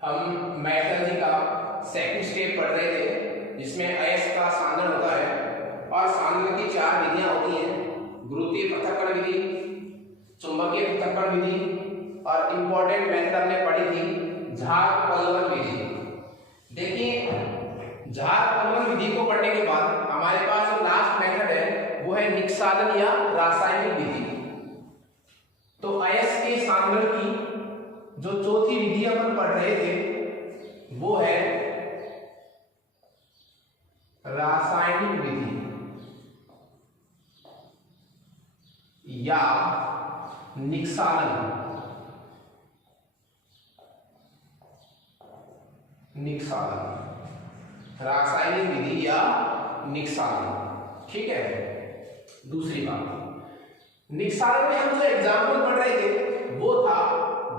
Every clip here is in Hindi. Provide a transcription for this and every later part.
हम मेटलर्जी का सेकंड स्टेप पढ़ रहे थे जिसमें अयस्क का सांद्रण होता है और सांद्रण की चार विधियां होती हैं, गुरुत्वीय पृथक्करण विधि, चुंबकीय पृथक्करण विधि और इंपॉर्टेंट मेथड हमने पढ़ी थी झाग-पल्वन विधि। देखिए झाग-पल्वन विधि को पढ़ने के बाद हमारे पास जो लास्ट मेथड है वो है निष्कालन या रासायनिक विधि। तो अयस्क के सांद्रण की जो चौथी विधि अपन पढ़ रहे थे वो है रासायनिक विधि या निष्कालन। रासायनिक विधि या निष्कालन, ठीक है। दूसरी बात, निष्कालन में हम जो एग्जाम्पल पढ़ रहे थे वो था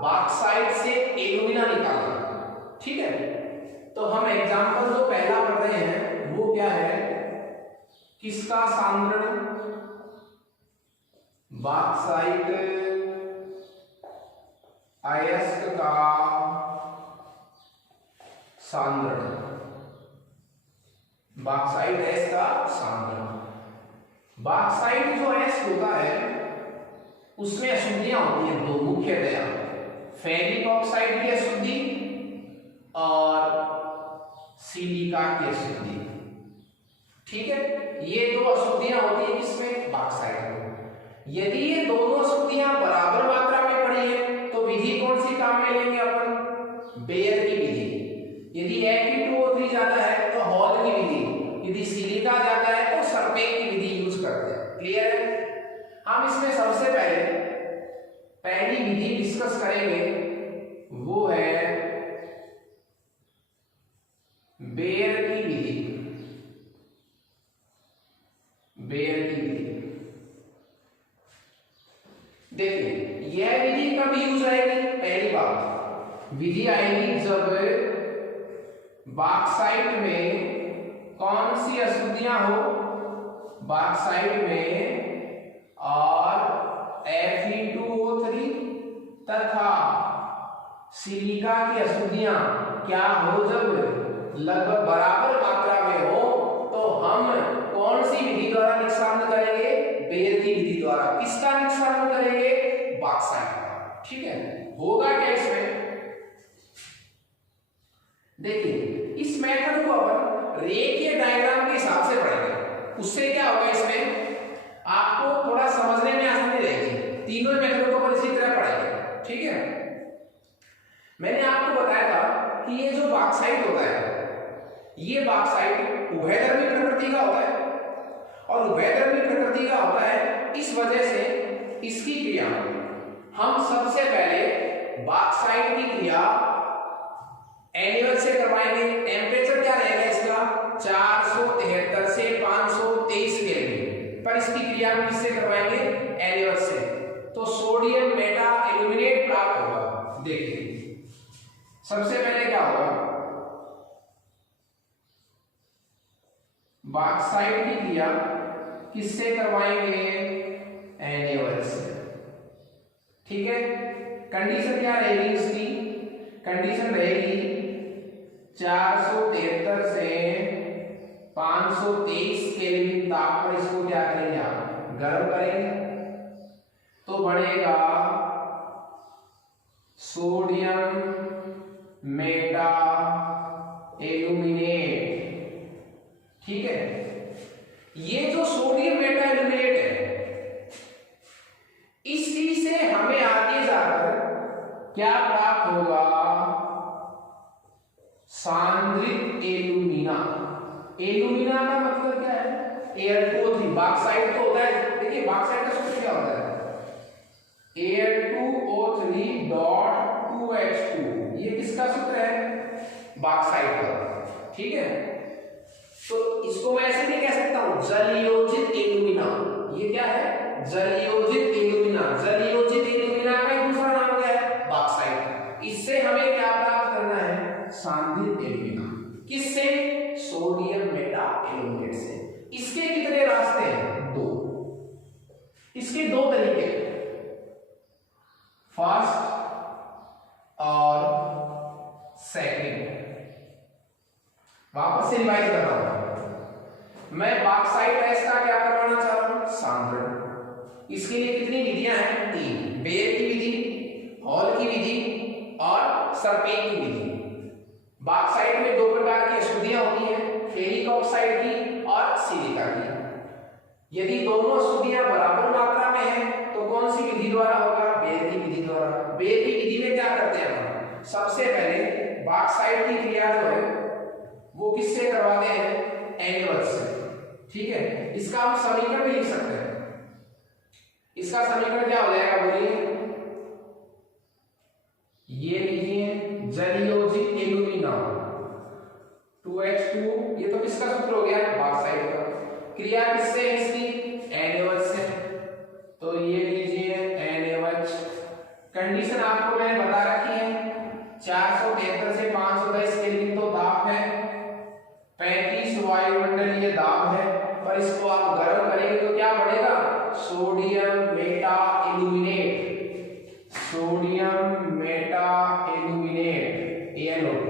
बॉक्साइट से एल्यूमिना निकालना, ठीक है। तो हम एग्जाम्पल जो पहला पढ़ रहे हैं वो क्या है, किसका सांद्रण, बॉक्साइट अयस्क का सांद्रण, बॉक्साइट अयस्क का सांद्रण। बॉक्साइट जो अयस्क होता है उसमें अशुद्धियां होती हैं दो मुख्यतया, फेरिक ऑक्साइड की अशुद्धि और सिलिका की अशुद्धि, ठीक है। ये दो अशुद्धियां होती हैं किसमें, बॉक्साइट में। यदि ये दोनों अशुद्धियां बराबर मात्रा में पड़ी है तो विधि कौन सी काम में लेंगे अपन, बेयर की विधि। यदि Fe2O3 ज्यादा है तो हॉल की विधि, यदि सिलिका ज्यादा है तो सरपेक की विधि यूज करते हैं, क्लियर है। हम इसमें सबसे पहली विधि डिस्कस करेंगे वो है बेयर की विधि। बेयर की विधि देखिए यह विधि कब यूज आएगी, पहली बात विधि आएगी जब बॉक्साइट में कौन सी अशुद्धियां हो, बॉक्साइट में और Fe2O3 तथा सिलिका की अशुद्धियां क्या हो, जब लगभग बराबर मात्रा में हो तो हम कौन सी विधि द्वारा निष्कालन करेंगे, बेयर की विधि द्वारा। किसका निष्कालन करेंगे, बॉक्साइट का, ठीक है। होगा क्या इसमें, देखिए इस मेथड को अपन रेखीय डायग्राम के हिसाब से पढ़ेंगे, उससे क्या होगा इसमें आपको थोड़ा समझने में आसानी रहेगी। तीनों मेथड को अपन इसी तरह पढ़ेंगे, ठीक है। मैंने आपको बताया था कि ये जो बॉक्साइट होता है ये बॉक्साइट उभयधर्मी प्रकृति का होता है और उभयधर्मी प्रकृति का होता है इस वजह से इसकी क्रिया हम सबसे पहले बॉक्साइट की क्रिया एनिवल से करवाएंगे। टेम्परेचर क्या रहेगा इसका, 473 से 523 केल्विन पर इसकी क्रिया हम किससे करवाएंगे, एनिवल से। तो सोडियम मेटा एल्यूमिनेट प्राप्त होगा। देखिए सबसे पहले क्या होगा, बॉक्साइट की क्रिया किससे करवाएंगे, एनिवल से, ठीक है। कंडीशन क्या रहेगी इसकी, कंडीशन रहेगी 473 से 523 केल्विन ताप पर इसको क्या करेंगे आप, गर्म करेंगे तो बनेगा सोडियम मेटा एल्यूमिनेट, ठीक है। ये जो सोडियम मेटा एल्यूमिनेट है इसी से हमें आगे जाकर क्या प्राप्त होगा, सांद्रित एल्यूमिना। एल्यूमिना का मतलब क्या है, Al2O3। बॉक्साइट तो होता है, देखिए बॉक्साइट का सूत्र क्या होता है, Al2O3 डॉट 2H2, ये किसका सूत्र है, बॉक्साइट का, ठीक है। तो इसको मैं ऐसे भी कह सकता हूं जलयोजित एल्यूमिना, ये क्या है, जलयोजित एल्यूमिना। जलयोजित एल्यूमिना का दूसरा नाम क्या है, बॉक्साइट। इससे हमें क्या प्राप्त करना है, सांद्रित एल्यूमिना। किससे, सोडियम मेटा एल्यूमिनेट से। इसके कितने रास्ते हैं, दो। इसके दो तरीके, फर्स्ट और सेकंड। वापस से रिवाइज कर रहा हूं, मैं बॉक्साइट टेस्ट का क्या करवाना चाह रहा हूं, सांद्रण। इसके लिए कितनी विधियां हैं, 3, बेयर की विधि, हॉल की विधि और सरपेक की विधि। बॉक्साइट में 2 प्रकार की अशुद्धियां होती हैं, फेरिक ऑक्साइड की और सिलिका की। यदि दोनों अशुद्धियां बराबर मात्रा में हैं तो कौन सी विधि द्वारा होगा, बेयर की विधि द्वारा। बेयर की विधि में क्या करते हैं हम, सबसे पहले बॉक्साइट की क्रिया जो है वो किससे करवाते हैं, एनोड से। ठीक है, इसका हम समीकरण भी लिख सकते हैं। इसका समीकरण क्या हो जाएगा, बोलिए। ये लीजिए जलयोजित एल्यूमिना 2H2, ये तो किसका सूत्र हो गया, बॉक्साइट का। क्रिया किससे है इसकी, NaOH से, तो ये लीजिए NaOH। कंडीशन आपको मैंने बता रखी है, 473 से 510 केल्विन तो दाब है, 35 वायुमंडल ये दाब है, पर इसको आप गर्म करेंगे तो क्या बढ़ेगा, sodium Meta aluminate, sodium Meta aluminate AnO2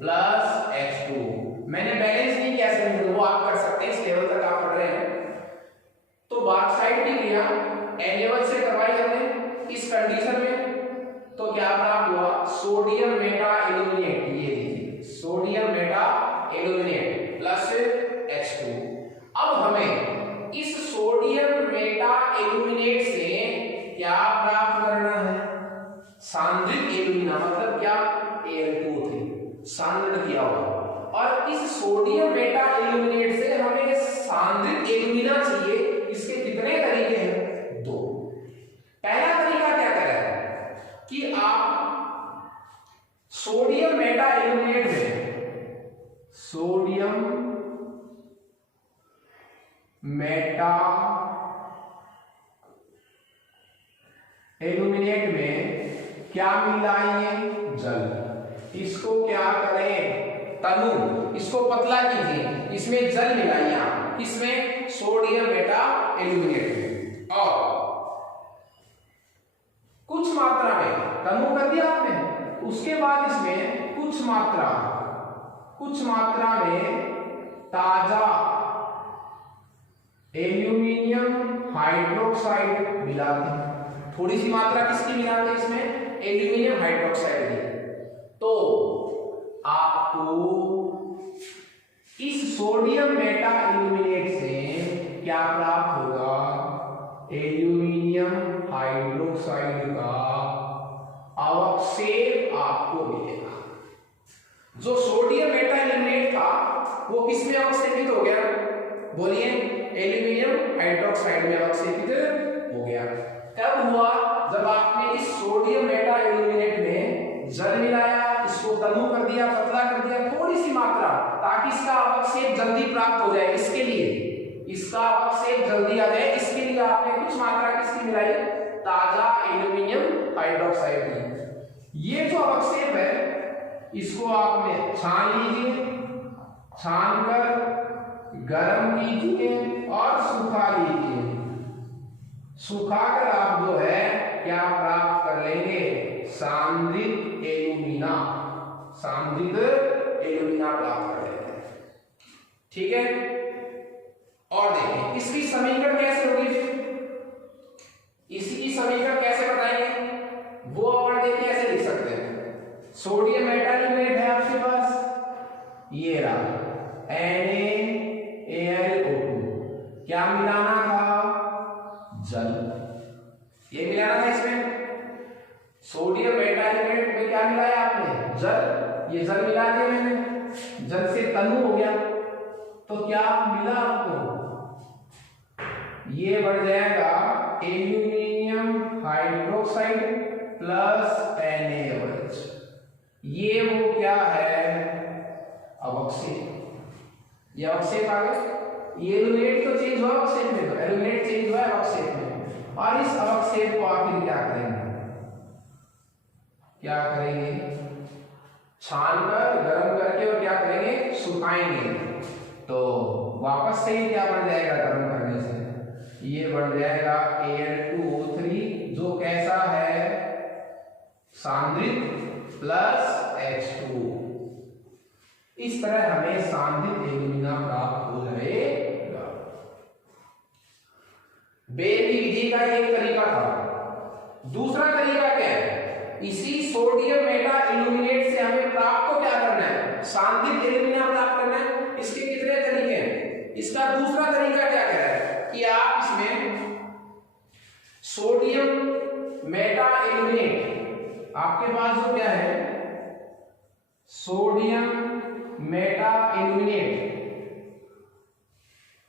plus H2। मैंने बैलेंस नहीं किया सर, वो आप कर सकते हैं, इस लेवल तक आप पढ़ रहे हैं। तो बॉक्साइट की क्रिया NaOH से करवाई हमने इस कंडीशन में, तो क्या प्राप्त हुआ, सोडियम मेटा एल्यूमिनेट, ये लीजिए sodium Meta aluminate plus H2। अब हमें इस सोडियम मेटा एल्यूमिनेट से क्या प्राप्त करना है, सांद्रित एल्यूमिना, मतलब क्या, Al2O3 सांद्रित किया हुआ। और इस सोडियम मेटा एल्यूमिनेट से हमें सांद्रित एल्यूमिना चाहिए। इसके कितने तरीके हैं, 2। पहला तरीका क्या करें कि आप सोडियम मेटा एल्यूमिनेट में, सोडियम मेटा एल्यूमिनेट में क्या मिलाएंगे, जल। इसको क्या करें, तनु, इसको पतला कीजिए, इसमें जल मिलाइए आप, इसमें सोडियम मेटा एल्यूमिनेट में, और कुछ मात्रा में तनु कर दिया आपने। उसके बाद इसमें कुछ मात्रा में ताजा एल्यूमिनियम हाइड्रोक्साइड मिलाते हैं। थोड़ी सी मात्रा किसकी मिलाते हैं इसमें, एल्यूमिनियम हाइड्रोक्साइड की। तो आपको इस सोडियम मेटा एल्यूमिनेट से क्या प्राप्त होगा, एल्यूमिनियम हाइड्रोक्साइड का अवक्षेप आपको मिलेगा। जो सोडियम मेटा एल्यूमिनेट था वो किसमें अवक्षेपित हो गया, बोलिए, एल्यूमिनियम हाइड्रोक्साइड में अवक्षेपित हो गया। कब हुआ, जब आपने इस सोडियम मेटा एल्यूमिनेट में जल मिलाया, इसको तनु कर दिया, पतला कर दिया, थोड़ी सी मात्रा, ताकि इसका अवक्षेप जल्दी प्राप्त हो जाए। इसके लिए इसका अवक्षेप जल्दी आ जाए, इसके लिए आपने कुछ मात्रा किसकी मिलाई, ताजा एल्यूमिनियम हाइड्रोक्साइड की। ये जो अवक्षेप है इसको आपने छान लीजिए, छानकर गर्म कीजिए और सुखा लीजिए। सुखाकर आप जो है क्या प्राप्त कर लेंगे, सांद्रित एल्यूमिना, सांद्रित एल्यूमिना प्राप्त कर लेंगे। ठीक है, और देखिए इसकी समीकरण कैसे होगी, इसकी समीकरण कैसे बताएंगे, वो अपन देखिए ऐसे लिख सकते हैं। सोडियम मेटा एल्यूमिनेट है आपके पास, ये रहा NaAlO2, क्या मिलाना था, जल, ये मिलाना था इसमें। सोडियम मेटा एल्यूमिनेट में क्या मिलाया आपने, जल, ये जल मिला दिया मैंने, जल से तनु हो गया, तो क्या मिला आपको, ये बढ़ जाएगा एल्यूमिनियम हाइड्रोक्साइड प्लस NaOH। ये वो क्या है, अवक्षेप, ये अवक्षेप आ गया। ये एल्यूमिनेट तो चेंज हुआ अवक्षेप में, तो एल्यूमिनेट चेंज हुआ अवक्षेप में, और इस अवक्षेप को आखिर क्या करेंगे, क्या करेंगे, छानकर गर्म करके और क्या करेंगे, सुखाएंगे। तो वापस से ही क्या बन जाएगा गर्म करने से, ये बन जाएगा Al2O3, जो कैसा है, सांद्रित प्लस H2। इस तरह हमें सांद्रित एल्यूमिना प्राप्त हो जाएगा। बेल की विधि का एक तरीका था। दूसरा तरीका क्या है, इसी सोडियम मेटा इल्यूमिनेट से हमें प्राप्त तो क्या करना है, सांद्रित एल्यूमिना प्राप्त करना है। इसके कितने तरीके हैं? इसका दूसरा तरीका क्या कह रहा है कि आप इसमें सोडियम मेटा इल्यूमिनेट, आपके पास जो क्या है सोडियम मेटा इल्यूमिनेट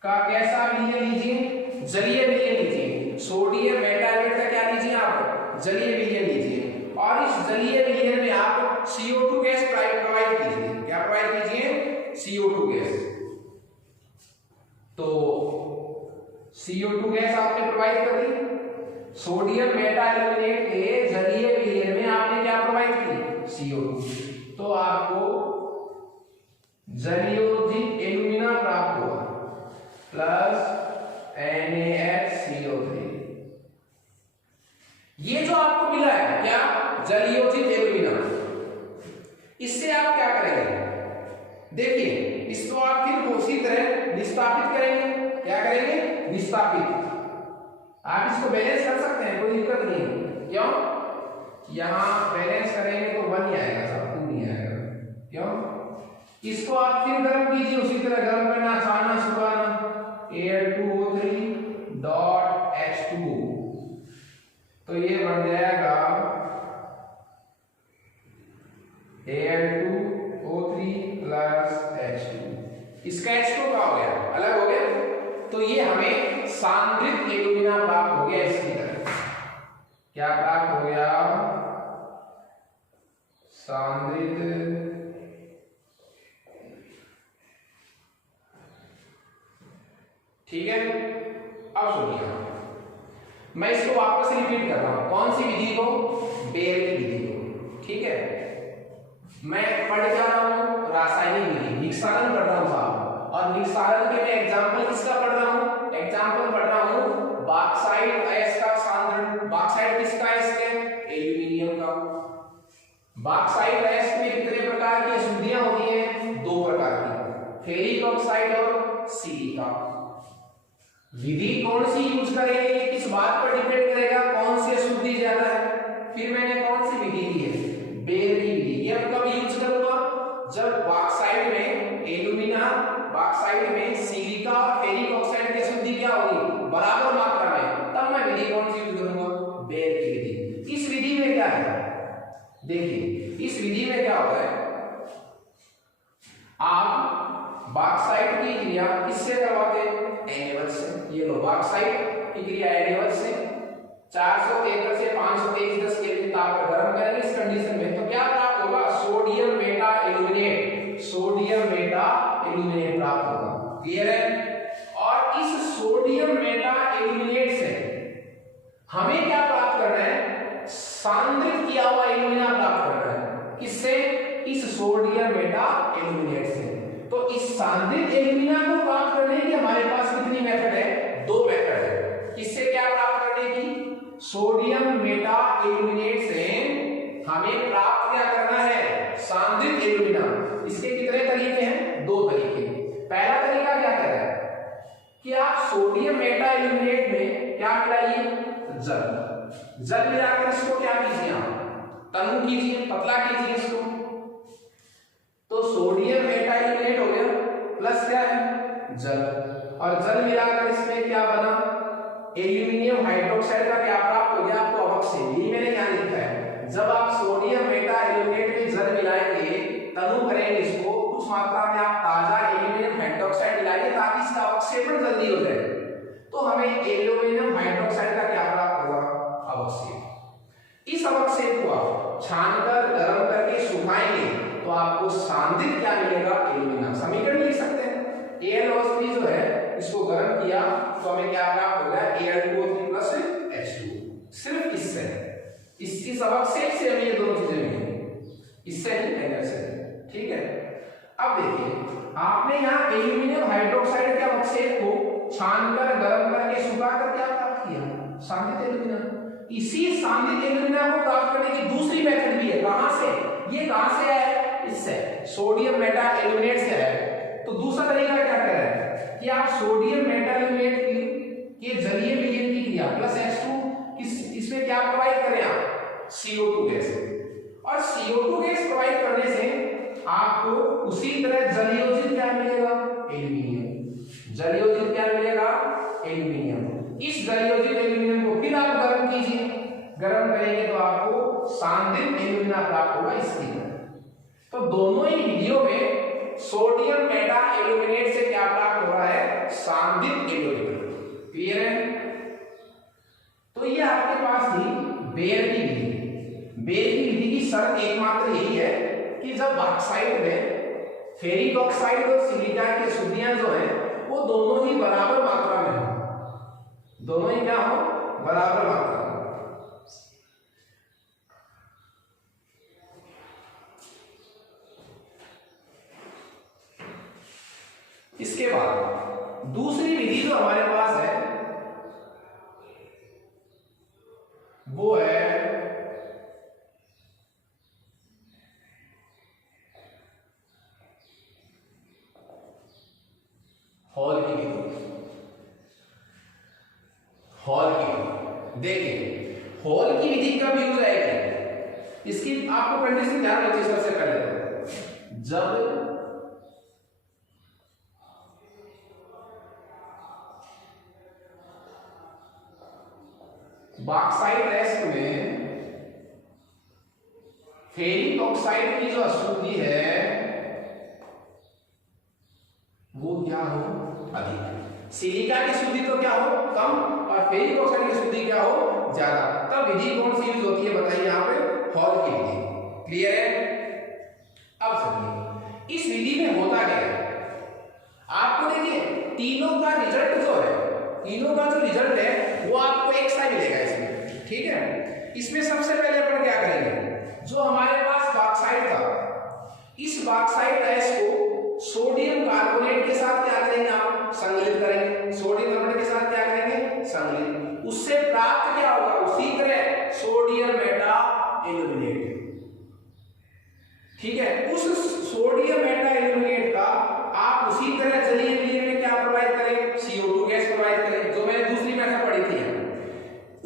का कैसा विलयन लीजिए, जलीय विलयन लीजिए। सोडियम मेटा इल्यूमिनेट का क्या लीजिए आप, जलीय विलयन लीजिए। और इस जलीय विलयन में आप CO2 गैस प्रोवाइड कीजिए। क्या प्रोवाइड कीजिए? CO2 gas. तो CO2 गैस आपने प्रोवाइड कर दी। सोडियम मेटा इल्यूमिनेट के जलीय विलयन में आपने क्या प्रोवाइड की? CO2। तो आपको जलीयोजित एल्यूमिना प्राप्त हुआ प्लस NaHCO3। ये जो आपको मिला है क्या, जलीयोजित एल्यूमिना, इससे आप क्या करेंगे? देखिए, इसको आप फिर उसी तरह विस्थापित करेंगे। क्या करेंगे? विस्थापित। आप इसको बैलेंस कर सकते हैं, कोई दिक्कत नहीं है। क्यों? यहां बैलेंस करेंगे तो 1 ही आएगा, सब 2 नहीं आएगा। क्यों? इसको आप फिर गर्म कीजिए, उसी तरह गर्म करना, छाना, सुखाना। Al2O3 डॉट H2, तो ये बन जाएगा Al2O3 प्लस H2। इसका H2 का हो गया, अलग हो गया। तो ये हमें सांद्रित एल्यूमिना प्राप्त हो गया। इसकी तरह क्या प्राप्त हो गया? सांद्रित ठीक है। अब सुनिए, मैं इसको वापस रिपीट कर रहा हूं। कौन सी विधि को? बेल की विधि को। ठीक है, मैं पढ़ जा रहा हूं रासायनिक विधि, निस्सारण पढ़ रहा हूं साहब। और निस्सारण के मैं एग्जांपल किसका पढ़ रहा हूं? एग्जांपल पढ़ रहा हूं बॉक्साइट अयस्क का सांद्रण। बॉक्साइट किसका अयस्क है? एल्यूमिनियम का। बॉक्साइट अयस्क में कितने प्रकार की अशुद्धियां होती हैं? 2 प्रकार की, फेरिक ऑक्साइड और सिलिका। विधि कौन सी यूज करेंगे ये किस बात पर डिपेंड करेगा, कौन सी अशुद्धि ज्यादा है। फिर मैंने कौन सी विधि दी है? बेल की विधि। ये हम कब यूज करूंगा? जब बॉक्साइट में एल्यूमिना, बॉक्साइट में सिलिका और फेरिक ऑक्साइड की अशुद्धि क्या होगी? बराबर मात्रा में। तब मैं विधि कौन सी यूज करूंगा? बेल की विधि। इस विधि में क्या है, देखिए इस विधि में क्या होता है, आप बॉक्साइट की क्रिया किससे करवाते हैं? Na से। ये लो बॉक्साइट की क्रिया Na से 473 से 523 केल्विन ताप पर गर्म करेंगे। इस कंडीशन में तो क्या प्राप्त होगा? Sodium Meta illuminate. Sodium Meta illuminate प्राप्त होगा। क्लियर है? और इस सोडियम मेटा इल्यूमिनेट से हमें क्या प्राप्त करना है? सांद्रित किया हुआ एल्यूमिना प्राप्त करना है। किससे? इस सोडियम मेटा इल्यूमिनेट से। तो इस सांद्रित एल्यूमिना को प्राप्त करने की हमारे पास कितनी मेथड है? 2 मेथड है। किससे क्या प्राप्त करने की? सोडियम मेटा इल्यूमिनेट से हमें प्राप्त क्या करना है? सांद्रित एल्यूमिना। इसके कितने तरीके हैं? 2 तरीके। पहला तरीका क्या कह रहा है कि आप सोडियम मेटा इल्यूमिनेट में क्या मिलाइए? जल मिलाकर इसको क्या कीजिए? आप तनु कीजिए, पतला कीजिए इसको। तो सोडियम मेटा इल्यूमिनेट हो गया प्लस क्या है? जल। और जल मिलाकर इसमें क्या बना? एल्यूमिनियम हाइड्रोक्साइड का क्या प्राप्त हो गया? आपको अवक्षय। यही मैंने यहां लिखा है। जब आप सोडियम मेटा इल्यूमिनेट में जल मिलाएंगे, तनु करेंगे इसको, कुछ मात्रा में आप ताजा एल्यूमिनियम हाइड्रोक्साइड मिलाइए ताकि इसका अवक्षेपण जल्दी हो जाए। तो हमें एल्यूमिनियम हाइड्रोक्साइड का क्या प्राप्त होगा? अवक्षेप। इस अवक्षेप को आप छानकर गर्म करके सुखाएंगे तो आपको सांद्रित क्या मिलेगा? एल्यूमिना। समीकरण लिख सकते हैं। Al3 जो है इसको गर्म किया तो हमें क्या प्राप्त होगा? Al2O3 plus H2। सिर्फ इससे, इस अवक्षेप से हमें ये दोनों चीजें मिलेंगी, इससे नहीं, एनर से। ठीक है। अब देखिए, आपने यहाँ एल्यूमिनियम हाइड्रोक्साइड के अवक्षेप को छानकर गर्म करके सुखाकर क्या प्राप्त किया? सांद्रित एल्यूमिना। इसी सांद्रित एल्यूमिना को प्राप्त करने की दूसरी मेथड भी है। कहां से? ये कहां से आया? सोडियम मेटा एल्यूमिनेट से है, तो दूसरा तरीका क्या कर रहा है कि आप सोडियम मेटा एल्यूमिनेट के जलीय विलयन की क्रिया प्लस H2 इसमें क्या प्रोवाइड करें आप CO2 गैस, और CO2 गैस प्रोवाइड करने से आपको उसी तरह जलयोजित क्या मिलेगा एल्यूमिनियम। जलयोजित क्या मिलेगा एल्यूमिनियम। इस जलयोजित एल्यूमिनियम को फिर आप गर्म कीजिए, गर्म करेंगे तो आपको सांद्रित एल्यूमिना प्राप्त होगा इसकी तरह। तो दोनों ही विधियों में सोडियम मेटा एल्यूमिनेट से क्या प्राप्त हो रहा है सांद्रित एल्यूमिना। क्लियर है? तो ये आपके पास थी बेयर की विधि। बेयर की विधि की शर्त एकमात्र यही है कि जब ऑक्साइड में फेरिक ऑक्साइड और सिलिका की शुद्धियां जो है वो दोनों ही बराबर मात्रा में हो, दोनों ही क्या हो बराबर मात्रा में। इसके बाद दूसरी विधि जो हमारे पास है वो है हॉल की विधि। हॉल की विधि देखिए, हॉल की विधि कब यूज आएगी इसकी आपको कंडीशन ध्यान रखिए। सबसे पहले जब बॉक्साइट रेस्ट में फेरिक ऑक्साइड की जो अशुद्धि है वो क्या हो अधिक, सिलिका की शुद्धि तो क्या हो कम और फेरिक ऑक्साइड की शुद्धि क्या हो ज्यादा। तब विधि कौन सी यूज होती है बताइए यहाँ पे हॉल की विधि। क्लियर है? अब सुनिए इस विधि में होता क्या है, आपको देखिए तीनों का रिजल्ट जो है, तीनों का जो रिजल्ट है वो आपको एक सा मिलेगा इसमें। ठीक है? इसमें सबसे पहले अपन क्या करेंगे, जो हमारे पास बॉक्साइट था इस बॉक्साइट एस को सोडियम कार्बोनेट के साथ क्या करेंगे आप संगलित करेंगे, सोडियम कार्बोनेट के साथ क्या करेंगे संगलित, उससे प्राप्त क्या होगा उसी तरह सोडियम मेटा एल्यूमिनेट। ठीक है? उस सोडियम मेटा एल्यूमिनेट का आप उसी तरह जलीय विलयन में क्या प्रोवाइड करें CO2 गैस प्रोवाइड करें, जो मैंने दूसरी मेथड पढ़ी थी।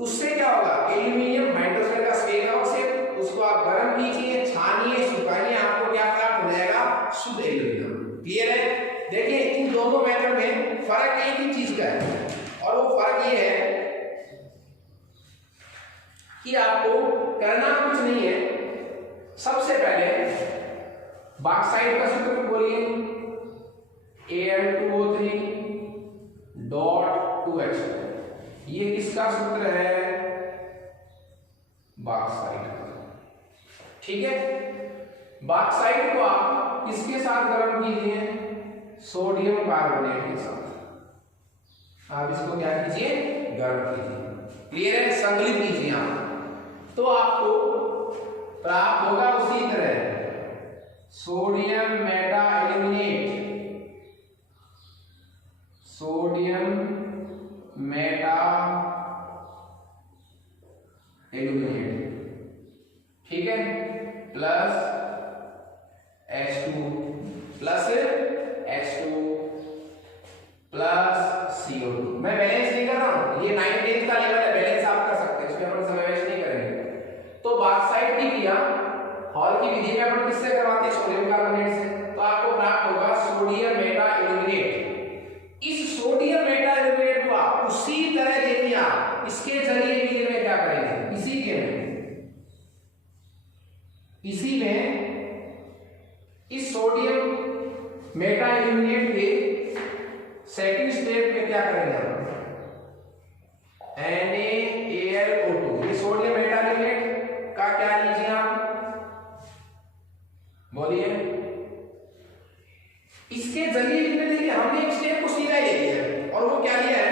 उससे क्या होगा एल्यूमिनियम हाइड्रोक्साइड का स्फेरिक ऑक्साइड, उसको आप गर्म कीजिए, छानिए, सुखाइए, आपको क्या प्राप्त हो जाएगा शुद्ध एल्यूमिनियम। क्लियर है? देखिए इन दोनों मेथड में फर्क एक ही चीज का है और वो फर्क ये है कि आपको करना कुछ नहीं है। सबसे पहले बॉक्साइट का सूत्र बोलिए Al2O3 डॉट 2H2। ये किसका सूत्र है बॉक्साइट का। ठीक है? बॉक्साइट को आप किसके साथ गर्म कीजिए सोडियम कार्बोनेट के साथ। आप इसको क्या कीजिए गर्म कीजिए। क्लियर है? संगलित कीजिए आप, तो आपको प्राप्त होगा उसी तरह sodium Meta aluminate, sodium Meta aluminate. ठीक है? Plus H2 plus H2 plus CO2। मैं बैलेंस नहीं कर रहा हूं, ये 9th का लेवल है, बैलेंस आप कर सकते हैं, इसमें अपन समय वेस्ट नहीं करेंगे। तो बॉक्साइट की क्रिया हॉल की विधि में अपन किससे करवाते हैं सोडियम कार्बोनेट से, तो आपको प्राप्त होगा सोडियम मेटा एल्यूमिनेट। इस सोडियम मेटा एल्यूमिनेट को आप उसी तरह देखिए आप इसके जरिए विलयन में क्या करेंगे, इसी में इस सोडियम मेटा एल्यूमिनेट के सेकंड स्टेप में क्या करेंगे हम NaAlO2। ये सोडियम मेटा एल्यूमिनेट का क्या लीजिए आप बोलिए, इसके जरिए देखिए हमने एक स्टेप को सीधा ले लिया है और वो क्या लिया है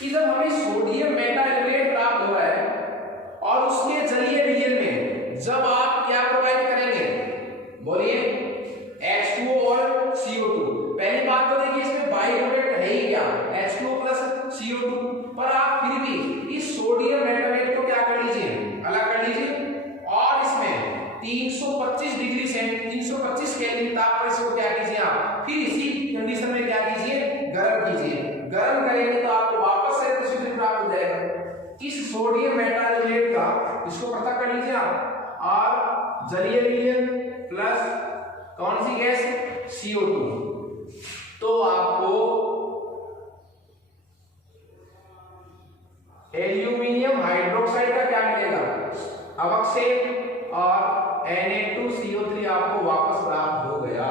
कि जब हमें सोडियम मेटा एल्यूमिनेट प्राप्त हुआ है और उसके जलीय विलयन में जब आप क्या प्रोवाइड करेंगे बोलिए H2O और CO2। पहली बात तो देखिए इसमें बाई प्रोडक्ट है ही क्या H2O प्लस CO2, पर आप फिर भी इस सोडियम मेटामेट को क्या कर लीजिए अलग कर लीजिए और इसमें 3 325 डिग्री से 325 केल्विन ताप पर इसको क्या कीजिए आप, फिर इसी कंडीशन में क्या कीजिए, गर्म कीजिए। गर्म करेंगे तो आपको वापस से रेसिड्यू प्राप्त हो जाएगा। इस सोडियम मेटाइलेट का इसको पता कर लीजिए आप, और जलीय विलयन प्लस कौन सी गैस, CO2, तो आपको एल्यूमिनियम हाइड्रोक्साइड का क्या मिलेगा, अवक्षेप, और Na2CO3 आपको वापस प्राप्त हो गया।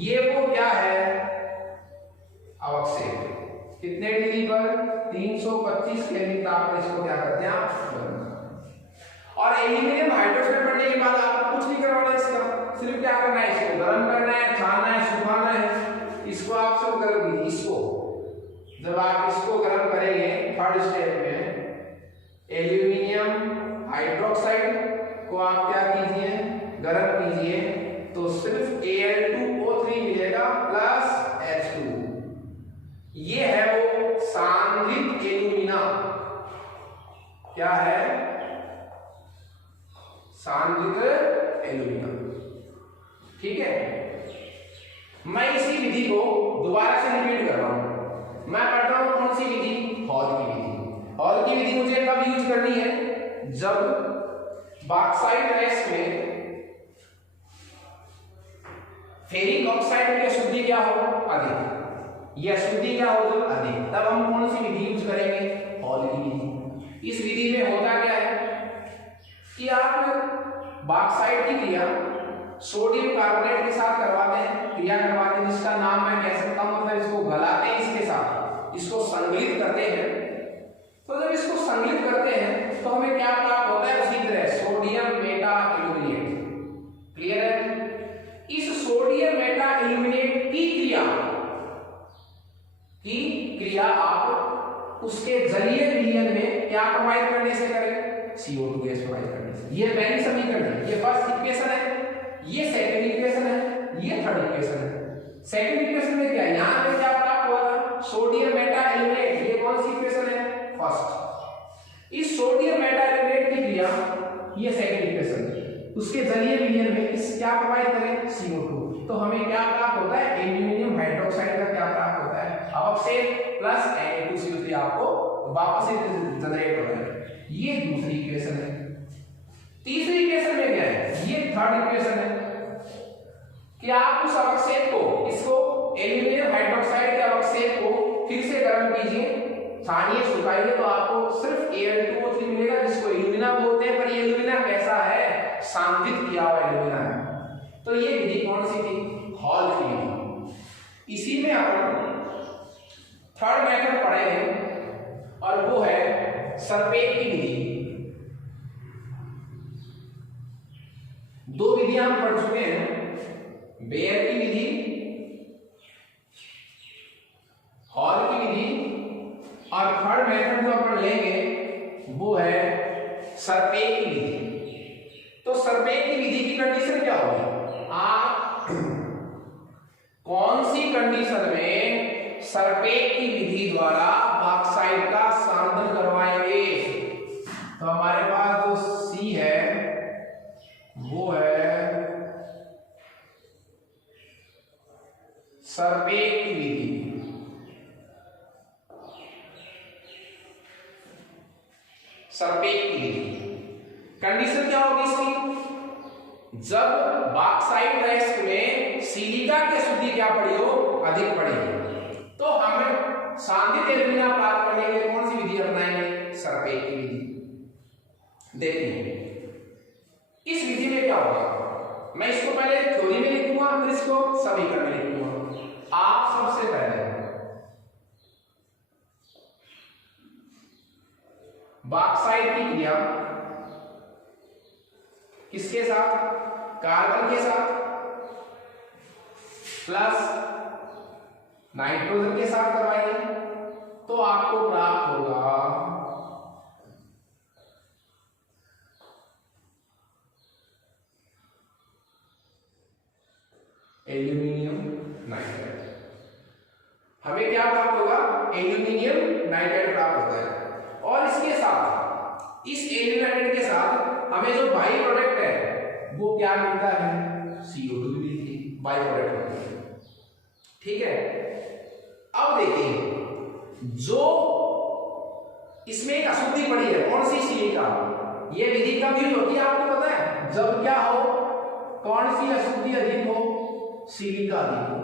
ये वो क्या है, अवक्षेप। कितने डिग्री पर, 325 केल्विन ताप पर इसको क्या करते हैं आप, और एल्यूमिनियम हाइड्रोक्साइड बनने के बाद आपको कुछ नहीं करवाना है इसका, सिर्फ क्या करना है, इसको गर्म करना है, छानना है, सुखाना है। इसको आप सब गर्म कीजिए। इसको जब आप इसको गर्म करेंगे थर्ड स्टेप में, एल्यूमिनियम हाइड्रोक्साइड को आप क्या कीजिए, गर्म कीजिए, तो सिर्फ Al2O3 मिलेगा प्लस H2। ये है वो सांद्रित एल्यूमिना। क्या है, सांद्रित एल्यूमिना। ठीक है, मैं इसी विधि को दोबारा से रिपीट कर रहा हूं। मैं पढ़ रहा हूं कौन सी विधि, हॉल की विधि। हॉल की विधि मुझे कब यूज करनी है, जब बॉक्साइट राइस में फेरिक ऑक्साइड की अशुद्धि क्या हो, अधिक, यह अशुद्धि क्या हो, अधिक, तब हम कौन सी विधि यूज करेंगे, हॉल की विधि। इस विधि में होता क्या है कि आप बॉक्साइट की क्रिया सोडियम कार्बोनेट के साथ करवाते हैं, क्रिया करवाते हैं, जिसका नाम मैं कह सकता हूं, मतलब इसको गलाते हैं, इसके साथ इसको संगलित करते हैं। तो जब इसको संगलित करते हैं तो हमें क्या प्राप्त होता है, उसी तरह सोडियम मेटा एल्यूमिनेट। क्लियर है, इस सोडियम मेटा एल्यूमिनेट की क्रिया आप उसके जलीय विलयन में क्या प्रोवाइड करने से करें, CO2 गैस प्रोवाइड करने से। ये पहली समीकरण है, ये फर्स्ट इक्वेशन है, ये सेकंड इक्वेशन है, ये थर्ड इक्वेशन है। सेकंड इक्वेशन में क्या है, यहां पे क्या प्राप्त हुआ था, सोडियम मेटा एल्यूमिनेट, ये कौन सी इक्वेशन है, फर्स्ट। इस सोडियम मेटा एल्यूमिनेट की क्रिया, ये सेकंड इक्वेशन, उसके जलीय विलयन में इस क्या प्रोवाइड करें, CO2, तो हमें क्या प्राप्त होता है, एल्यूमिनियम हाइड्रोक्साइड का क्या प्राप्त होता है, अवक्षेप प्लस Na2CO3 आपको वापस से जनरेट हो रहा है। ये दूसरी इक्वेशन है। तीसरी इक्वेशन में क्या है, ये थर्ड इक्वेशन है कि आप उस अवक्षेप को, इसको एल्यूमिनियम हाइड्रोक्साइड के अवक्षेप को फिर से गर्म कीजिए, छानिए, सुखाइए, तो आपको सिर्फ Al2O3 मिलेगा, जिसको एल्यूमिना बोलते हैं। पर ये एल्यूमिना कैसा है, सांद्रित किया हुआ एल्यूमिना है। तो ये विधि कौन सी थी, हॉल की विधि। इसी में अपन थर्ड मेथड पढ़ेंगे, और वो है सरपेट की विधि। दो विधियां हम पढ़ चुके हैं, बेयर की विधि, हॉल की विधि, और थर्ड मेथड जो अपन लेंगे वो है सरपेट की विधि। तो सरपेट की विधि की कंडीशन क्या होगी, आप कौन सी कंडीशन में सरपेट की विधि द्वारा बॉक्साइट का सांद्रण करवाएंगे। तो हमारे पास जो सी है वो है सरपेट की विधि। सरपेट की विधि कंडीशन क्या होगी इसकी, जब बॉक्साइट राइस में सिलिका की अशुद्धि क्या पड़ी हो, अधिक पड़ी हो, तो हम सांद्रित एल्यूमिना प्राप्त करने के लिए कौन सी विधि अपनाएंगे, सरपेट की विधि। देखिए इस विधि में क्या होगा, मैं इसको पहले थ्योरी में लिखूंगा, फिर इसको समीकरण में लिखूंगा। आप सबसे पहले बॉक्साइट की क्रिया किसके साथ, कार्बन के साथ प्लस नाइट्रोजन के साथ करवाइए, तो आपको प्राप्त होगा एल्यूमिनियम नाइट्राइड। हमें क्या प्राप्त होगा, एल्यूमिनियम नाइट्राइड प्राप्त होता है। और इसके साथ, इस एल्यूमिनियम नाइट्राइड के साथ हमें जो बाई प्रोडक्ट है वो क्या मिलता है, CO2 भी मिलती है, बाई प्रोडक्ट होती है। ठीक है, अब देखिए जो इसमें एक अशुद्धि पड़ी है, कौन सी, सिलिका। ये विधि कब यूज होती है आपको पता है, जब क्या हो, कौन सी अशुद्धि अधिक हो, सिलिका अधिक हो।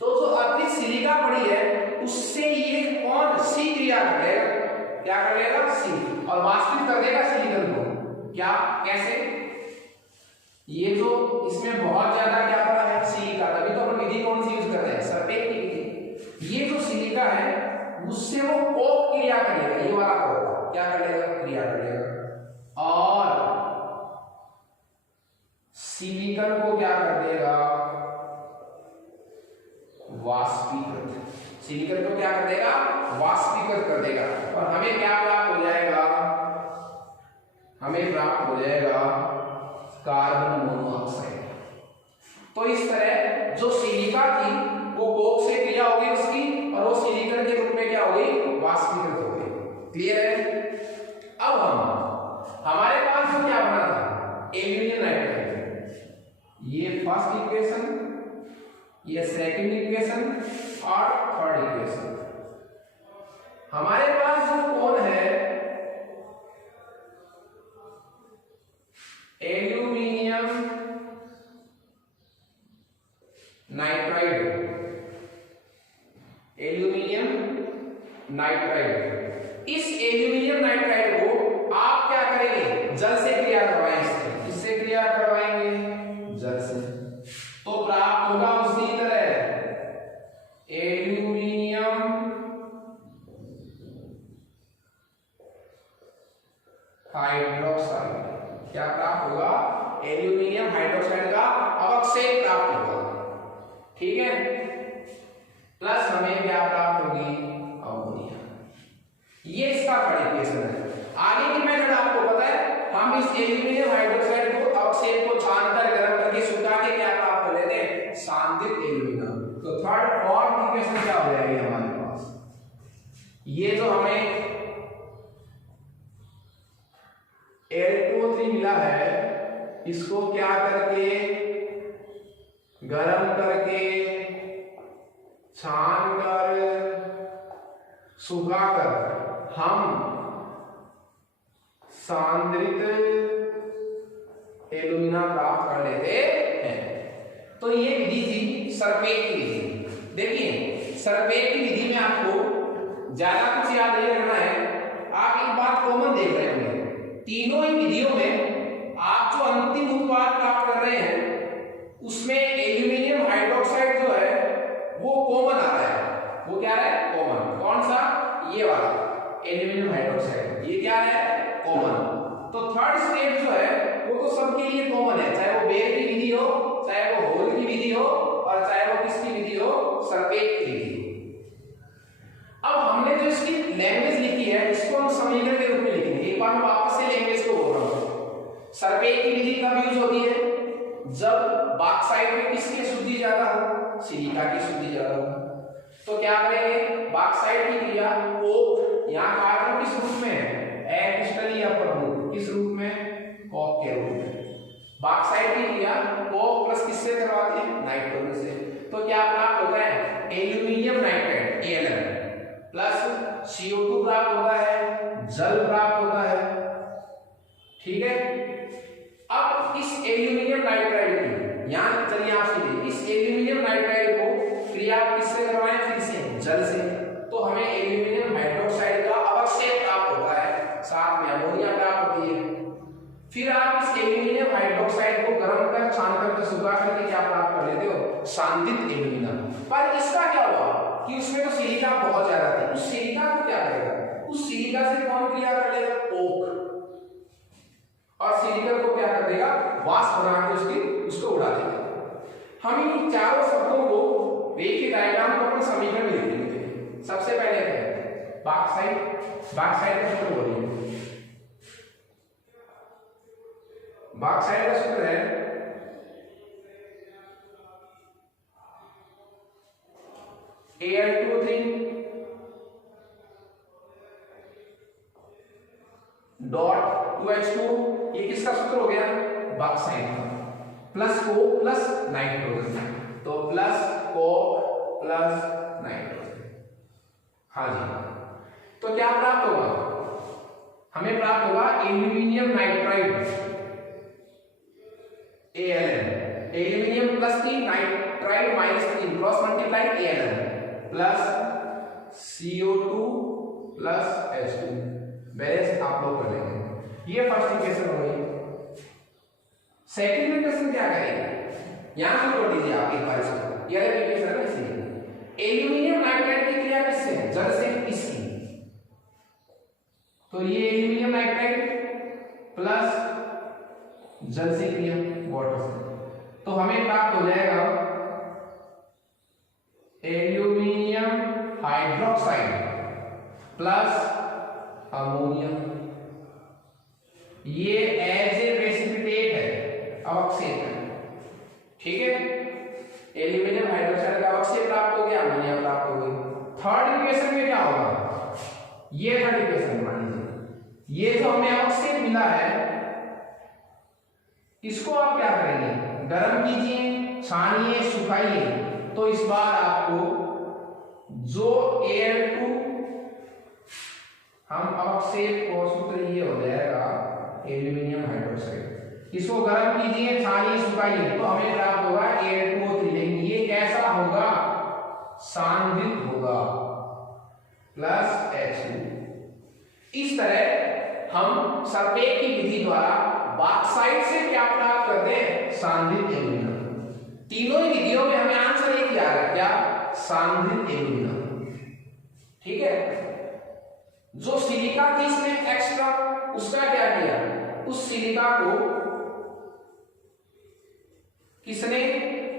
तो जो अतिरिक्त सिलिका पड़ी है उससे ये कौन सी क्रिया कर लेगा, क्या कर लेगा, सी, और वाष्पित कर देगा सिलिकन को। क्या, कैसे, ये जो इसमें बहुत ज्यादा क्या पड़ा है, सिलिका, तभी तो अपन विधि कौन सी यूज कर रहे हैं, सरपेट की विधि। ये जो सिलिका है उससे वो कोक क्रिया करेगा, ये वाला कोक क्या करेगा, क्रिया करेगा, और सिलिकन को क्या कर देगा, वाष्पीकृत, सिलिकन को क्या कर देगा, वाष्पीकृत कर देगा, और हमें क्या प्राप्त हो जाएगा, हमें प्राप्त हो जाएगा कार्बन मोनोऑक्साइड। तो इस तरह जो सिलिका थी वो कोक से क्रिया हो गई उसकी, और वो सिलिकन के रूप में क्या हो गई, वाष्पीकृत हो गई। क्लियर है। अब हमारे पास जो क्या बना था, एल्यूमिनियम नाइट्राइड, ये फर्स्ट इक्वेशन, ये सेकंड इक्वेशन और थर्ड इक्वेशन। हमारे पास जो कोण है एल्यूमिनियम नाइट्राइड, एल्यूमिनियम नाइट्राइड, इस एल्यूमिनियम नाइट्राइड को आप क्या करेंगे, जल से क्रिया करवाएंगे, किससे क्रिया करवाएंगे, जल से। तो प्राप्त होगा उसी तरह एल्यूमिनियम हाइड्रोक्साइड, क्या प्राप्त होगा, एल्यूमिनियम हाइड्रोक्साइड का अवक्षेप प्राप्त होगा। ठीक है, प्लस हमें क्या प्राप्त होगी, अमोनिया। ये इसका थर्ड इक्वेशन है। आगे की मेथड आपको पता है, हम इस एल्यूमिनियम हाइड्रोक्साइड को अवक्षेप को छानकर गर्म करके सुखा के क्या प्राप्त कर लेते हैं, सांद्रित एल्यूमिना। तो थर्ड फोर्थ इक्वेशन क्या हो जाएगी हमारे पास, ये जो हमें Al2O3 मिला है, इसको क्या करके, गरम करके, छान कर, सुखाकर हम सांद्रित एल्यूमिना प्राप्त कर लेते हैं। तो ये विधि थी सरपेट की विधि। देखिए सरपेट की विधि में आपको ज्यादा कुछ याद नहीं रखना है, आप एक बात कॉमन देख रहे होंगे, तीनों ही विधियों में आप जो अंतिम उत्पाद प्राप्त कर रहे हैं उसमें एल्यूमिनियम हाइड्रोक्साइड जो है वो कॉमन आ रहा है। वो क्या है, कॉमन। कौन सा, ये वाला एल्यूमिनियम हाइड्रोक्साइड, ये क्या है, कॉमन। तो थर्ड स्टेप जो है वो तो सबके लिए कॉमन है, चाहे वो बेर की विधि हो, चाहे वो होल की विधि हो, और चाहे वो किसकी विधि हो, सरपेट की विधि हो। अब हमने जो इसकी लैंग्वेज लिखी है इसको हम समीकरण के रूप में लिखेंगे। एक बार मैं वापस से लैंग्वेज को बोल रहा हूं। सरपेट की विधि कब यूज होती है, जब बॉक्साइट में किसकी शुद्धि ज्यादा हो, सिलिका की शुद्धि ज्यादा हो। तो क्या करेंगे, बॉक्साइट की क्रिया कोक, यहां कार्बन किस रूप में है, एपिस्टली या प्रमुख, किस रूप में, कोक के रूप में। बॉक्साइट की क्रिया कोक प्लस किससे करवाते हैं, नाइट्रोजन से। तो क्या प्राप्त होता है, aluminium nitride Al plus CO2 प्राप्त होता है, जल प्राप्त होता है। ठीक है, अब इस एल्यूमिनियम नाइट्राइड की, यहां चलिए आप सीधे इस एल्यूमिनियम नाइट्राइड को क्रिया किससे करवाएं, फिर से जल से। तो हमें एल्यूमिनियम हाइड्रोक्साइड का अवक्षेप प्राप्त होता है, साथ में अमोनिया प्राप्त होती है। फिर आप इस एल्यूमिनियम हाइड्रोक्साइड को गर्म कर, छान कर, सुखा करके क्या प्राप्त कर लेते हो, सांद्रित एल्यूमिना। पर इसका क्या हुआ कि उसमें तो सिलिका बहुत ज्यादा थी, उस सिलिका को क्या करेगा, उस सिलिका से कौन क्रिया कर लेगा, कोक, और सिलिकन को क्या कर देगा, वाष्प बना के उसको उड़ा देगा। हम इन चारों शब्दों को देखिए, डायग्राम को अपन समीकरण में लिख लेंगे। सबसे पहले बॉक्साइट, बॉक्साइट का सूत्र बोलिए, बॉक्साइट का सूत्र है Al2O3 डॉट 2H2, ये किसका सूत्र हो गया, बॉक्साइट का। प्लस कोक प्लस नाइट्रोजन, तो प्लस कोक प्लस नाइट्रोजन। हाँ जी, तो क्या प्राप्त होगा? हमें प्राप्त होगा aluminium nitride ALN, aluminium plus 3 nitride minus 3 cross multiplied ALN plus CO2 plus H2। Balance आप लोग कर लेंगे। ये फर्स्ट इक्वेशन हो गई। सेकंड इक्वेशन क्या करेंगे? यहां से जोड़ दीजिए आप एक बार इसको, ये इक्वेशन है ना, इसलिए एल्यूमिनियम नाइट्राइड की क्रिया किससे है? जल से, इसकी। तो ये एल्यूमिनियम नाइट्राइड प्लस जल से क्रिया वाटर से, तो हमें प्राप्त हो जाएगा एल्यूमिनियम हाइड्रोक्साइड प्लस अमोनियम। ये एज ए प्रेसिपिटेट है, अवक्षेप है, ठीक है। एल्यूमिनियम हाइड्रोक्साइड का अवक्षेप प्राप्त हो गया, अमोनिया प्राप्त हो गई। थर्ड इक्वेशन में क्या होगा? ये थर्ड इक्वेशन मान लीजिए, ये जो हमें अवक्षेप मिला है इसको आप क्या करेंगे? गर्म कीजिए, छानिए, सुखाइए, तो इस बार आपको जो Al2 हम अवक्षेप को सूत्र ये हो जाएगा एल्यूमिनियम हाइड्रोक्साइड। इसको गर्म कीजिए, छानिए, सुखाइए, तो हमें प्राप्त होगा Al2O3। लेकिन ये कैसा होगा? सांद्रित होगा प्लस H2। इस तरह हम सरपेट की विधि द्वारा बॉक्साइट से क्या प्राप्त करते हैं? सांद्रित एल्यूमिना। तीनों ही विधियों में हमें आंसर एक ही आ रहा है, क्या? सांद्रित एल्यूमिना, ठीक है। जो सिलिका थी इसमें एक्स्ट्रा, उसका क्या किया? उस सिलिका को किसने?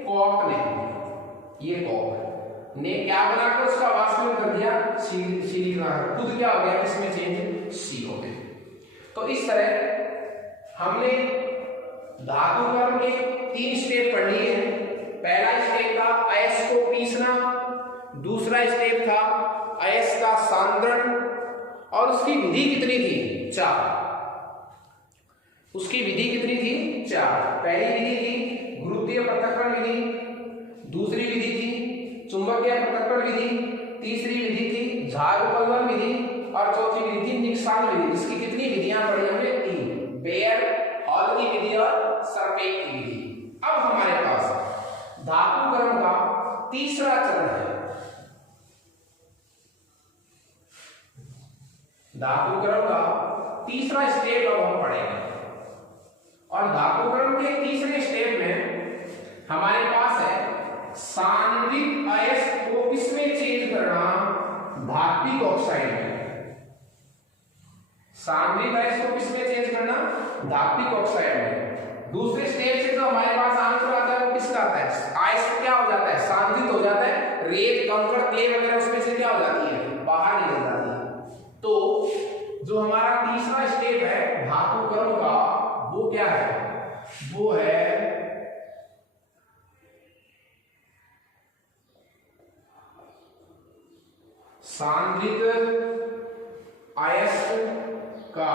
कॉक ने, ये कॉक ने क्या बनाकर उसका वाष्पीकरण कर दिया? सिलिका खुद क्या हो गया? इसमें चेंज सी हो गया। तो इस तरह हमने धातु कर्म के 3 स्टेप पढ़ लिए हैं। पहला स्टेप था अयस्क को पीसना, दूसरा स्टेप था अयस्क का सांद्रण, और उसकी विधि कितनी थी? 4। उसकी विधि कितनी थी? 4। पहली विधि थी गुरुत्वीय पृथक्करण विधि, दूसरी विधि थी चुंबकीय पृथक्करण विधि, तीसरी विधि थी झाग उपगमन विधि, और चौथी विधि थी निक्सान विधि। इसकी कितनी विधियां पढ़ी हमने? 3, बेयर, हॉल की विधि और सरपेट की विधि। अब हमारे पास धातुकर्म का तीसरा चरण है। धातुकर्म का तीसरा स्टेप अब हम पढ़ेंगे, और धातुकर्म के तीसरे स्टेप में हमारे पास है सांद्रित अयस्क को किसमें चेंज करना? धात्विक ऑक्साइड में। सांद्रित अयस्क को किसमें चेंज करना? धात्विक ऑक्साइड में। दूसरे स्टेप से जो हमारे पास आंसर आता है वो किसका आता है? अयस्क क्या हो जाता है? सांद्रित हो जाता है। रेत, कंकड़, क्ले वगैरह उसमें से क्या हो जाती है? बाहर निकल जाती है। तो जो हमारा तीसरा स्टेप है धातुकर्म का, वो क्या है? वो है सांद्रित अयस्क का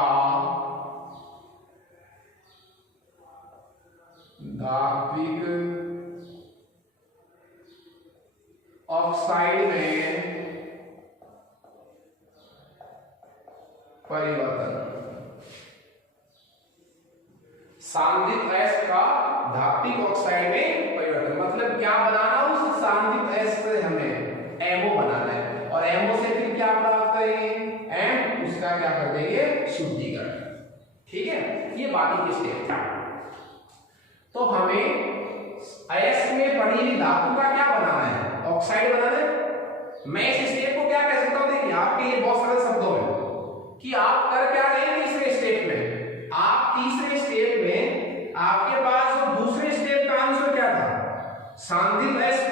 धात्विक ऑक्साइड में परिवर्तन। सांद्रित अयस्क का धात्विक ऑक्साइड में परिवर्तन मतलब क्या बनाना? उस सांद्रित अयस्क से हमें एमओ बनाना है, और एमओ से फिर क्या प्राप्त करेंगे? एम, उसका क्या कर देंगे? शुद्धिकरण। ठीक है, ये बाकी के स्टेप थे। तो हमें अयस्क में पड़ी हुई धातु का क्या बनाना है? ऑक्साइड बनाना है। मैं इस स्टेप को क्या कह सकता हूं? देखिए आपके लिए बहुत सरल शब्दों में कि आप कर क्या रहे हैं तीसरे स्टेप में? आप तीसरे स्टेप में आपके पास जो दूसरे स्टेप का आंसर क्या था? सांद्रित अयस्क।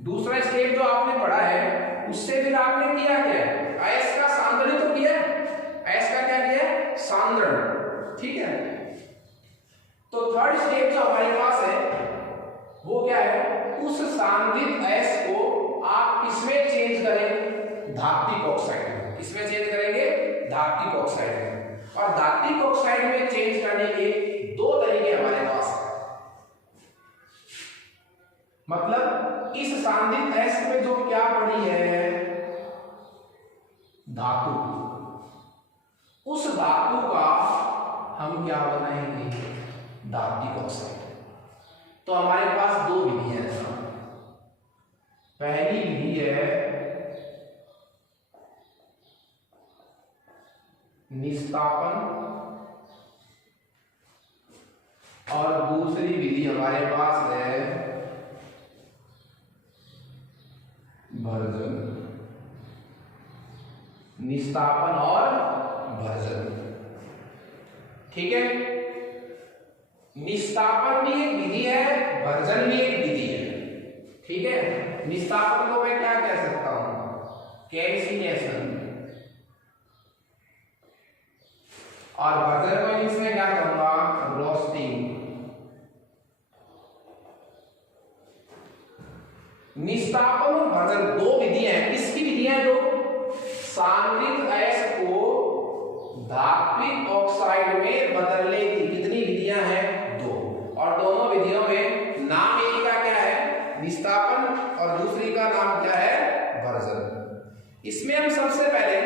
दूसरा स्टेप जो आपने पढ़ा है उससे फिर आपने किया क्या? अयस्क का सांद्रण तो किया, अयस्क का क्या किया? सांद्रण। ठीक है, तो थर्ड स्टेप जो हमारे पास है वो क्या है? उस सांद्रित अयस्क को आप किसमें चेंज करें? धात्विक ऑक्साइड में। किसमें चेंज करेंगे? धात्विक ऑक्साइड में। और धात्विक ऑक्साइड में चेंज करने के दो तरीके हमारे पास हैं। मतलब इस सांद्रित अयस्क में जो क्या पड़ी है, धातु, उस धातु का हम क्या बनाएंगे, धात्विक ऑक्साइड। तो हमारे पास दो विधि है। पहली विधि है निस्तापन और दूसरी विधि हमारे पास है भर्जन। निस्तापन और भर्जन, ठीक है। निस्तापन भी एक विधि है, भर्जन भी एक विधि है, ठीक है। निस्तापन को मैं क्या कह सकता हूं, कैल्सिनेशन, और भर्जन को इंग्लिश में क्या कहूंगा, रोस्टिंग। निस्तापन और भर्जन दो विधियां हैं। किसकी विधियां हैं? दो। सांद्रित अयस्क को धात्विक ऑक्साइड में बदलने की कितनी विधियां हैं? दो। और दोनों विधियों में नाम एक का क्या है, निस्तापन, और दूसरी का नाम क्या है, भर्जन। इसमें हम सबसे पहले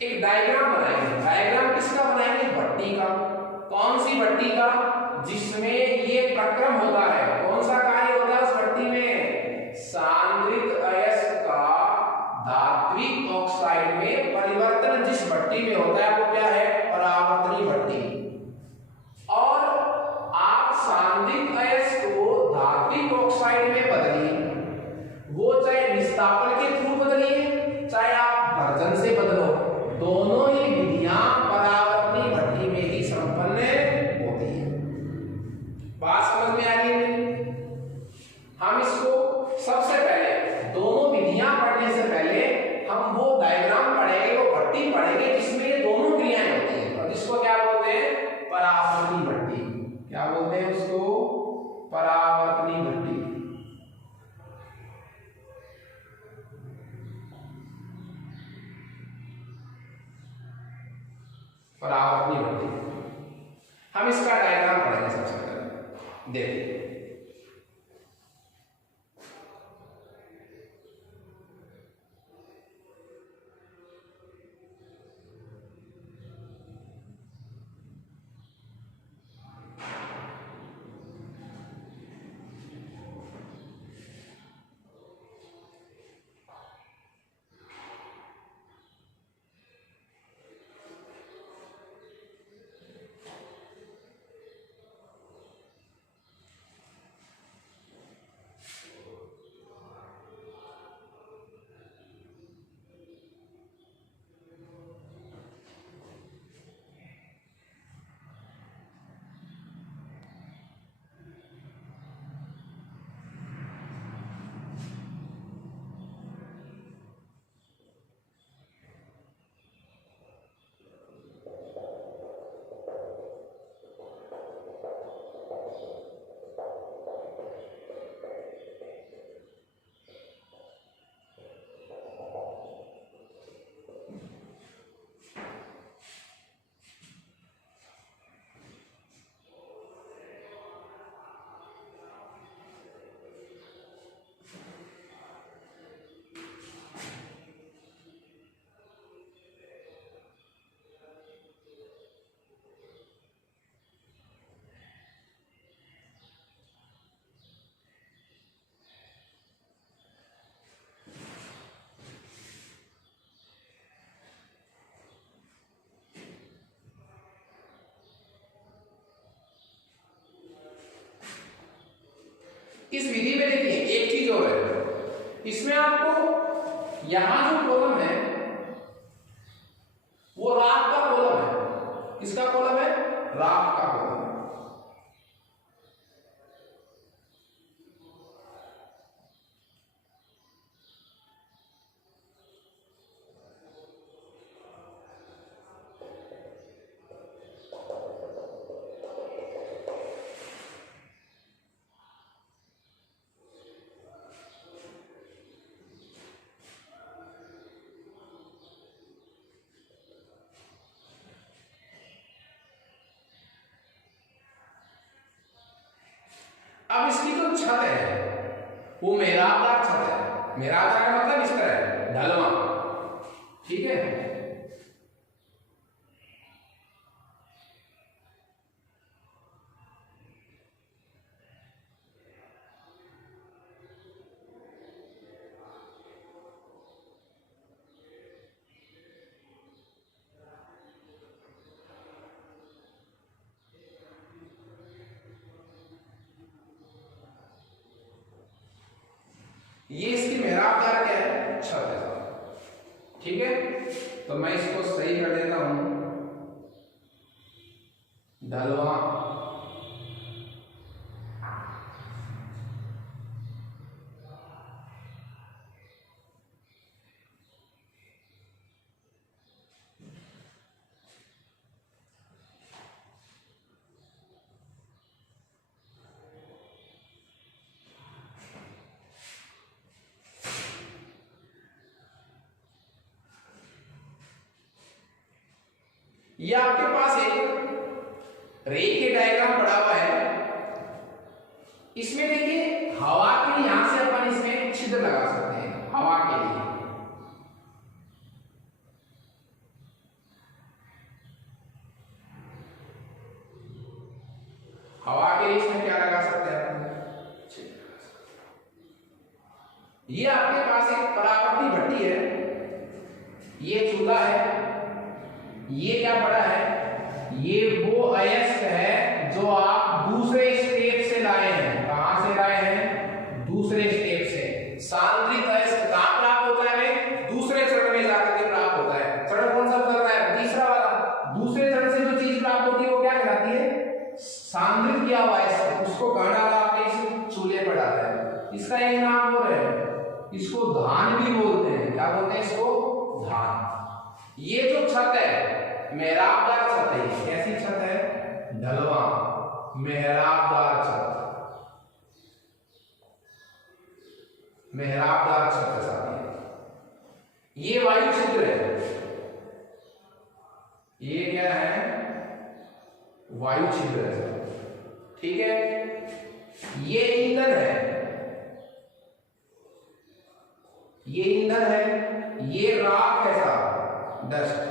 एक डायग्राम बनाएंगे। डायग्राम किसका बनाएंगे? भट्टी का। कौन सी भट्टी का? जिसमें ये प्रक्रम होता है। कौन सा कार्य होता है उस भट्टी में? सांद्रित अयस्क का धात्विक ऑक्साइड में परिवर्तन जिस भट्टी में होता है वो क्या है? परावर्तनी भट्टी। और आप सांद्रित अयस्क को धात्विक ऑक्साइड में बदलिए, वो चाहे निस्तापन के थ्रू बदलिए चाहे आप भर्जन से बदलो, दोनों ही विधियां परावर्तनी भट्टी में ही संपन्न होती है। बात समझ में आ रही है? हम इसको सबसे पहले दोनों विधियां पढ़ने से पहले हम वो डायग्राम पढ़ेंगे, वो भट्टी पढ़ेंगे जिसमें ये दोनों क्रियाएं होती हैं, और जिसको क्या बोलते हैं? परावर्तनी भट्टी। क्या बोलते हैं उसको? परावर्तनी भट्टी। परावर्तनी भट्टी। हम इसका डायग्राम पढ़ेंगे सबसे पहले। देखिए, इस विधि में देखिए एक चीज और है, इसमें आपको यहां जो कॉलम है वो राग का कॉलम है। किसका कॉलम है? राग का कॉलम है। वो मेहराबदार छत है। मेहराबदार का मतलब इस तरह है, ढलवा। ठीक है, ये इसकी मेहराबदार क्या है, छत है। ठीक है, तो मैं इसको सही कर देता हूं, ढलवा ये आपके पास एक रेखीय डायग्राम पड़ा हुआ है। इसमें देखिए हवा के लिए यहां से अपन इसमें छिद्र लगा सकते हैं, हवा के लिए। हवा के लिए इसमें क्या लगा सकते हैं अपन, छिद्र। ये आपके पास एक परावर्ती भट्टी है, ये चूल्हा है, ये क्या पड़ा है, ये वो अयस्क है जो आप दूसरे स्टेप से लाए हैं। कहां से लाए हैं, दूसरे स्टेप से। सांद्रित अयस्क कहां प्राप्त होता है हमें, दूसरे चरण में जाकर के प्राप्त होता है। चरण कौन सा चल रहा है, तीसरा वाला। दूसरे चरण से जो चीज प्राप्त होती है वो क्या कहलाती है, सांद्रित किया हुआ अयस्क। उसको कहां डाला आपने, इस चूल्हे पर डाला है। इसका एक नाम और है, इसको धान भी बोलते हैं। क्या बोलते हैं इसको, धान। ये जो छत है मेहराबदार छत है। कैसी छत है, ढलवा मेहराबदार छत, मेहराबदार छत है साथी। ये वायु छिद्र है, ये क्या है, वायु छिद्र है। ठीक है, ये ईंधन है, ये ईंधन है, ये राख है साहब, डस्ट।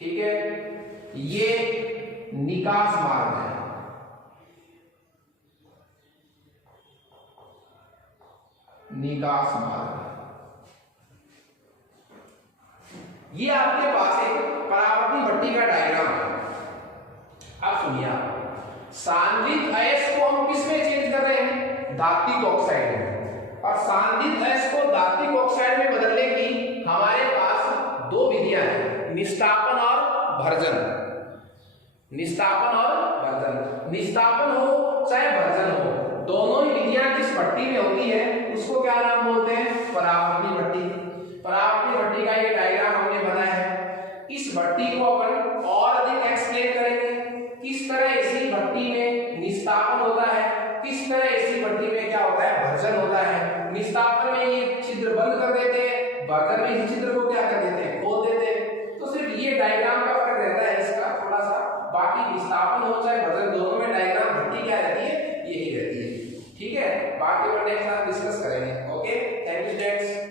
ठीक है, ये निकास मार्ग है, निकास मार्ग। ये आपके पास एक परावर्ती भट्टी का डायग्राम है। अब सुनिए, सांद्रित अयस्क को हम किस में चेंज कर रहे हैं, धात्विक ऑक्साइड में। और सांद्रित अयस्क को धात्विक ऑक्साइड में बदलने की हमारे पास दो विधियां हैं, निस्तापन और भर्जन। निस्तापन और भर्जन, निस्तापन हो चाहे भर्जन हो, दोनों ही विधियां जिस भट्टी में होती है उसको क्या नाम बोलते हैं, परावर्ती भट्टी। परावर्ती भट्टी का ये डायग्राम हमने बनाया है। इस भट्टी को अपन और अधिक एक्सप्लेन करेंगे, किस तरह इसी भट्टी में निस्तापन होता है, किस तरह इसी भट्टी में क्या होता है, भर्जन होता है। निस्तापन में ये छिद्र बंद कर देते हैं, भर्जन में इस छिद्र को क्या कर देते हैं, खोल देते हैं। तो सिर्फ ये डायग्राम का फर्क रहता है इसका थोड़ा सा, बाकी विस्थापन हो चाहे भर्जन, दोनों में डायग्राम भट्टी क्या रहती है, यही रहती है। ठीक है, बाकी अपन नेक्स्ट क्लास डिस्कस करेंगे। Okay, thank you students.